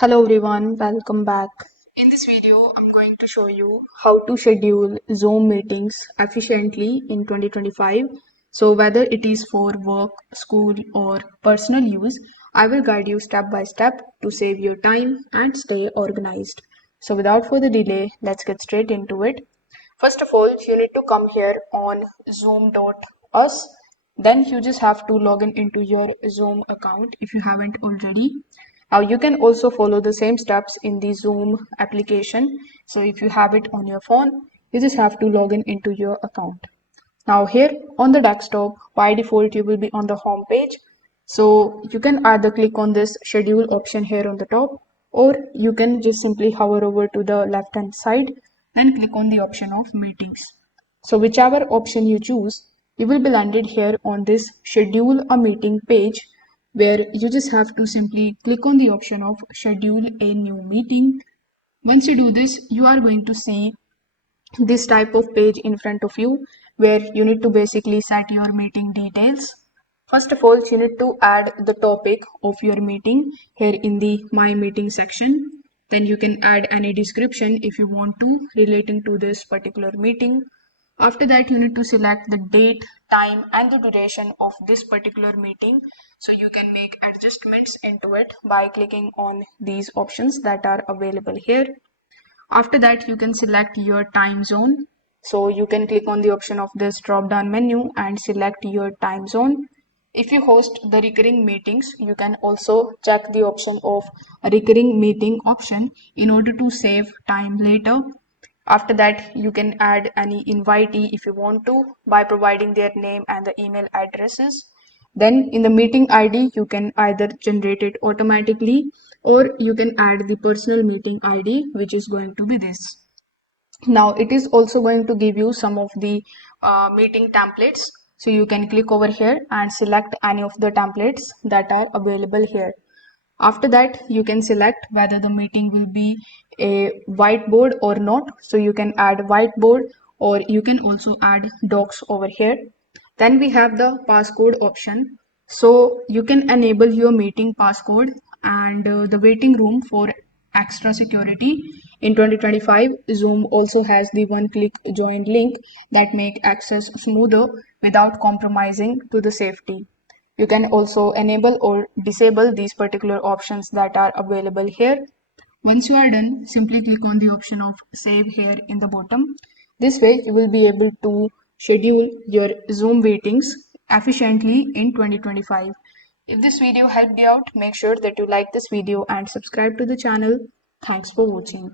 Hello everyone, welcome back. In this video, I'm going to show you how to schedule Zoom meetings efficiently in 2025. So whether it is for work, school or personal use, I will guide you step by step to save your time and stay organized. So without further delay, let's get straight into it. First of all, you need to come here on zoom.us. Then you just have to log in into your Zoom account if you haven't already. You can also follow the same steps in the Zoom application. So if you have it on your phone, you just have to log in into your account. Now here on the desktop, by default, you will be on the home page. So you can either click on this schedule option here on the top, or you can just simply hover over to the left hand side and click on the option of meetings. So whichever option you choose, you will be landed here on this schedule a meeting page, where you just have to simply click on the option of schedule a new meeting. Once you do this, you are going to see this type of page in front of you, where you need to basically set your meeting details. First of all, you need to add the topic of your meeting here in the my meeting section. Then you can add any description if you want to relating to this particular meeting. After that, you need to select the date, time and the duration of this particular meeting. So you can make adjustments into it by clicking on these options that are available here. After that, you can select your time zone. So you can click on the option of this drop down menu and select your time zone. If you host the recurring meetings, you can also check the option of a recurring meeting option in order to save time later. After that, you can add any invitee if you want to by providing their name and the email addresses. Then in the meeting ID, you can either generate it automatically, or you can add the personal meeting ID, which is going to be this. Now it is also going to give you some of the meeting templates. So you can click over here and select any of the templates that are available here. After that, you can select whether the meeting will be a whiteboard or not. So you can add whiteboard, or you can also add docs over here. Then we have the passcode option. So you can enable your meeting passcode and the waiting room for extra security. In 2025, Zoom also has the one-click join link that make access smoother without compromising to the safety. You can also enable or disable these particular options that are available here. Once you are done, simply click on the option of save here in the bottom. This way, you will be able to schedule your Zoom meetings efficiently in 2025. If this video helped you out, make sure that you like this video and subscribe to the channel. Thanks for watching.